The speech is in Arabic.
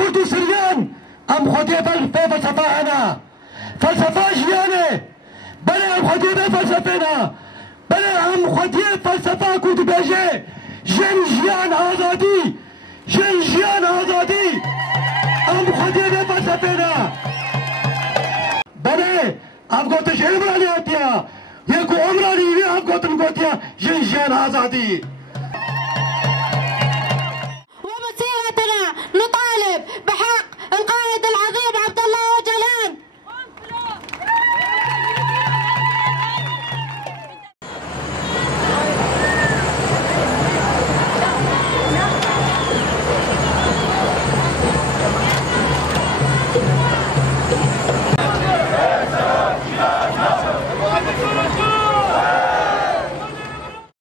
كرد وسريان ام خودی فلسفه انا فلسفه جیانه بله ام خودی فلسفه نا بله ام خودی فلسفه کود بیجه جن جیان آزادی جن جیان آزادی ام خودی فلسفه نا بله ام گوتش عمرانی آتیا یکو عمرانی وی ام گوتن گوتیا جن جیان آزادی. ومسيرتنا نطالب بحق القائد العظيم عبد الله أوجلان.